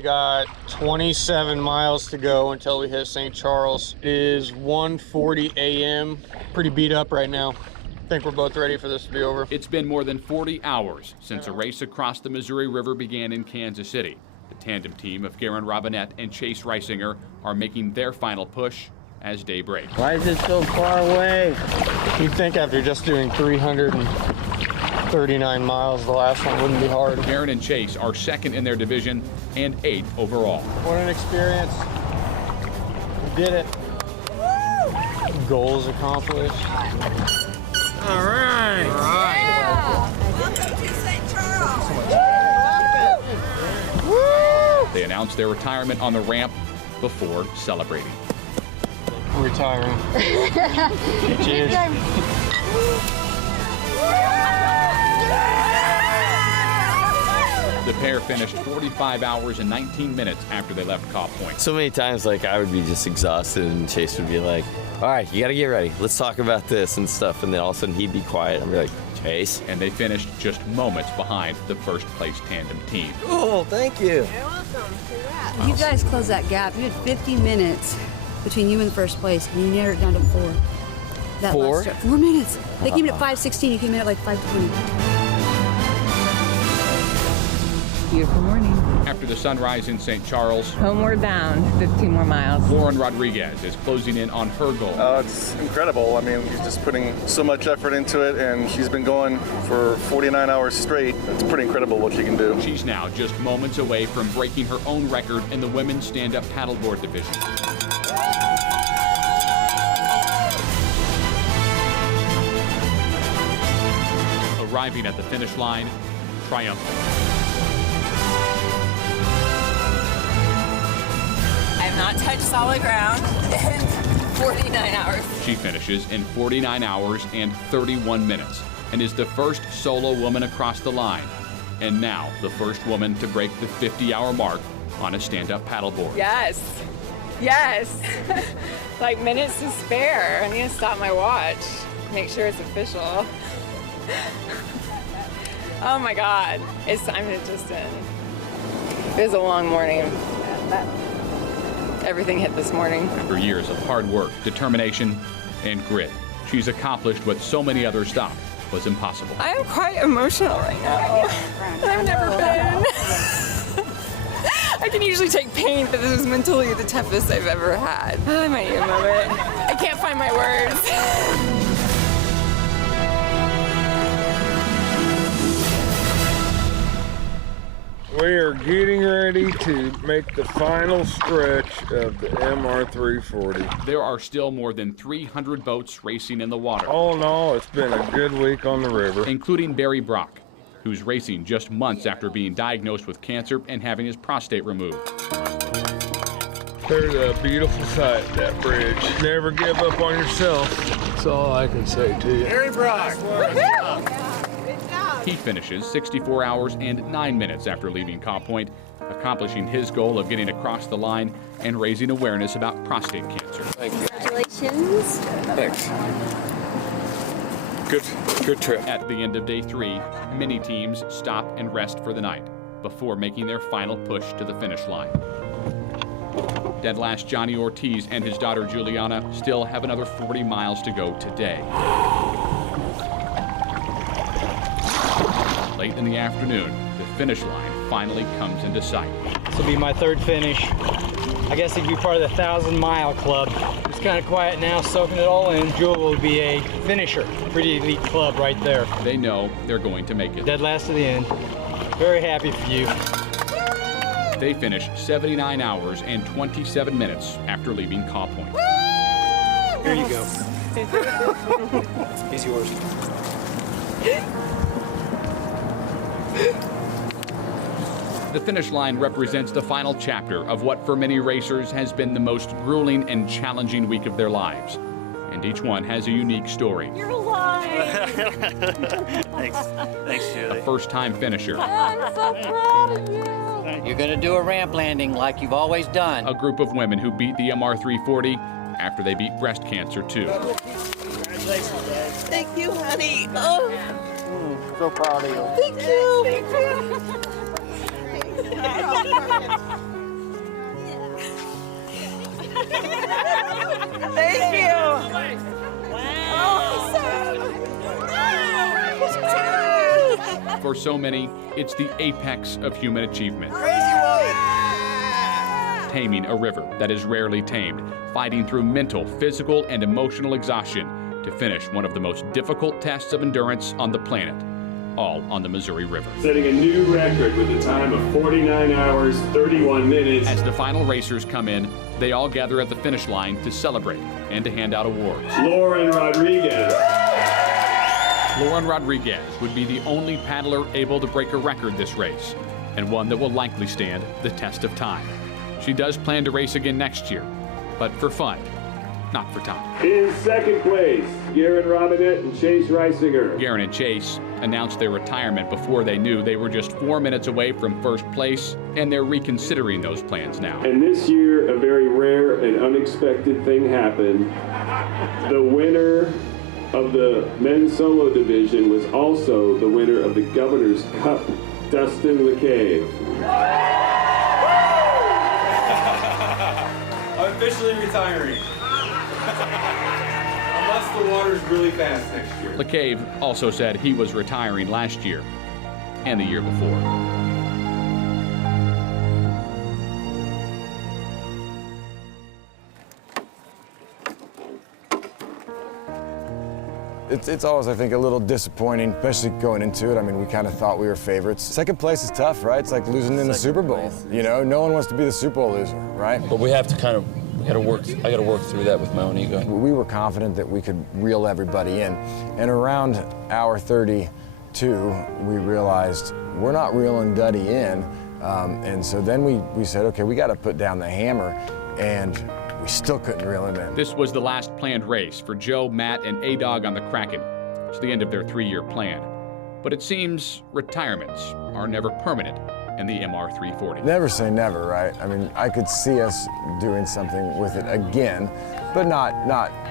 We got 27 miles to go until we hit St. Charles. It is 1:40 a.m. Pretty beat up right now. I think we're both ready for this to be over. It's been more than 40 hours since a race across the Missouri River began in Kansas City. The tandem team of Garen Robinette and Chase Reisinger are making their final push as day breaks. Why is it so far away? You'd think after just doing 339 miles, the last one wouldn't be hard. Garen and Chase are second in their division and 8th overall. What an experience. We did it. Goals accomplished. All right. Yeah. Welcome to St. Charles. They announced their retirement on the ramp before celebrating. Retiring. Cheers. The pair finished 45 hours and 19 minutes after they left Caw Point. So many times, like, I would be just exhausted and Chase would be like, all right, you gotta get ready. Let's talk about this and stuff. And then all of a sudden he'd be quiet. I'd be like, Chase. And they finished just moments behind the first place tandem team. Oh, thank you. You're welcome. Congrats. You guys closed that gap. You had 50 minutes between you and the first place, and you narrowed it down to 4. That 4? last stretch, 4 minutes. They came in at 5:16. You came in at like 5:20. Beautiful morning. After the sunrise in St. Charles, Homeward bound, 15 more miles. Lauren Rodriguez is closing in on her goal. It's incredible. I mean, she's just putting so much effort into it, and she's been going for 49 hours straight. It's pretty incredible what she can do. She's now just moments away from breaking her own record in the women's stand-up paddleboard division. Arriving at the finish line, triumphant. I have not touched solid ground in 49 hours. She finishes in 49 hours and 31 minutes and is the first solo woman across the line, and now the first woman to break the 50-hour mark on a stand-up paddleboard. Yes. Yes. Like minutes to spare. I need to stop my watch. Make sure it's official. Oh my God. It's time to just end. It was a long morning. Everything hit this morning. After years of hard work, determination, and grit, she's accomplished what so many others thought was impossible. I am quite emotional right now. I've never been. I can usually take pain, but this was mentally the toughest I've ever had. I might need a moment. I can't find my words. We are getting ready to make the final stretch of the MR340. There are still more than 300 boats racing in the water. All in all, it's been a good week on the river. Including Barry Brock, who's racing just months after being diagnosed with cancer and having his prostate removed. There's a beautiful sight, that bridge. Never give up on yourself. That's all I can say to you. Barry Brock. He finishes 64 hours and 9 minutes after leaving Caw Point, accomplishing his goal of getting across the line and raising awareness about prostate cancer. Thank you. Congratulations. Thanks. Good trip. At the end of day 3, many teams stop and rest for the night before making their final push to the finish line. Dead last Johnny Ortiz and his daughter Juliana still have another 40 miles to go today. Late in the afternoon, the finish line finally comes into sight. This will be my 3rd finish. I guess it'd be part of the 1,000-mile club. It's kind of quiet now, soaking it all in. Jewel will be a finisher. Pretty elite club right there. They know they're going to make it. Dead last to the end. Very happy for you. They finish 79 hours and 27 minutes after leaving Caw Point. Here you go. He's yours. The finish line represents the final chapter of what for many racers has been the most grueling and challenging week of their lives. And each one has a unique story. You're alive. Thanks, Julie. A first-time finisher. I'm so proud of you. You're gonna do a ramp landing like you've always done. A group of women who beat the MR340 after they beat breast cancer too. Congratulations, Dad. Thank you, honey. Oh, So proud of you. thank you. Thank you. For so many, it's the apex of human achievement. Taming a river that is rarely tamed, fighting through mental, physical, and emotional exhaustion to finish one of the most difficult tests of endurance on the planet, all on the Missouri River. Setting a new record with a time of 49 hours, 31 minutes. As the final racers come in, they all gather at the finish line to celebrate and to hand out awards. Lauren Rodriguez. Lauren Rodriguez would be the only paddler able to break a record this race, and one that will likely stand the test of time. She does plan to race again next year, but for fun, not for time. In second place, Garen Robinette and Chase Reisinger. Garen and Chase announced their retirement before they knew they were just 4 minutes away from first place, and they're reconsidering those plans now. And this year, a very rare and unexpected thing happened. The winner of the men's solo division was also the winner of the Governor's Cup, Dustin LeCave. I'm officially retiring. Unless the water's really fast next year. LeCave also said he was retiring last year and the year before. It's always, I think, a little disappointing, especially going into it. I mean, we kind of thought we were favorites. Second place is tough, right? It's like losing in the Super Bowl. You know, no one wants to be the Super Bowl loser, right? But we have to I got to work through that with my own ego. We were confident that we could reel everybody in. And around hour 32, we realized we're not reeling Duddy in. And so then we said, okay, we got to put down the hammer. And we still couldn't reel him in. This was the last planned race for Joe, Matt, and A-Dog on the Kraken. It's the end of their 3-year plan. But it seems retirements are never permanent in the MR340. Never say never, right? I mean, I could see us doing something with it again, but not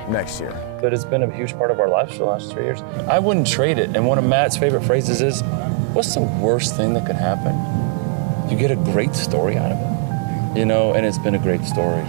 next year. But it's been a huge part of our lives for the last 3 years. I wouldn't trade it. And one of Matt's favorite phrases is, what's the worst thing that could happen? You get a great story out of it. You know, and it's been a great story.